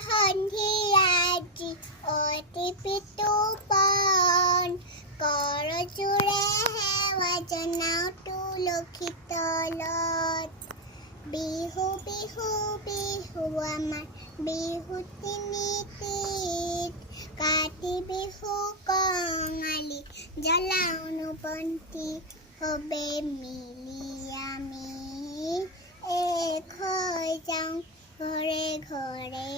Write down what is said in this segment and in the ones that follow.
সন্ধিয়াজি অতি পিতুপন কৰজোৰে সেৱা জনাও তুলসী তলত বিহু বিহু বিহু আমাৰ বিহু তিনিটিত কাতি বিহু কঙালী জ্বলাওনো বন্তি সবে মিলি আমি এক হৈ যাওঁ ঘৰে ঘৰে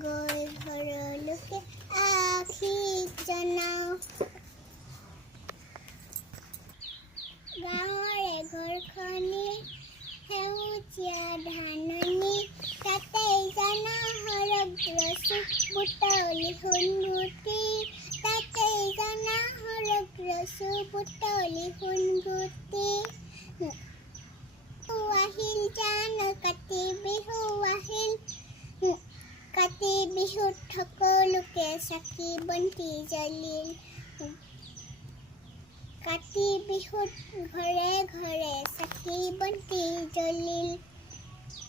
গৈ ঘৰলৈকে আশীষ জনাওঁ গাঁৱৰে ঘৰখনি সেউজীয়া ধাননি তাতেই জানা হৰক ৰচু বুটলি সোণগুটি তাতেই জানা হৰক ৰচু বুটলি সোণগুটি আহিল জান কাতি বিহু আহিল কাতি বিহুত সকলোকে চাকি বন্তি জ্বলিল কাতি বিহুত ঘৰে ঘৰে চাকি বন্তি জ্বলিল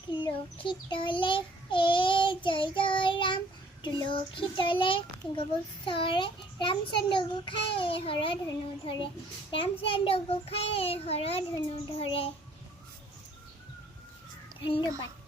তুলসী তলে জয় জয় ৰাম তুলসী তলে গবছৰে ৰামচন্দ্ৰ গোসাঁইয়ে হৰধনু ধৰে ৰামচন্দ্ৰ গোসাঁইয়ে হৰধনু ধৰে ধন্যবাদ।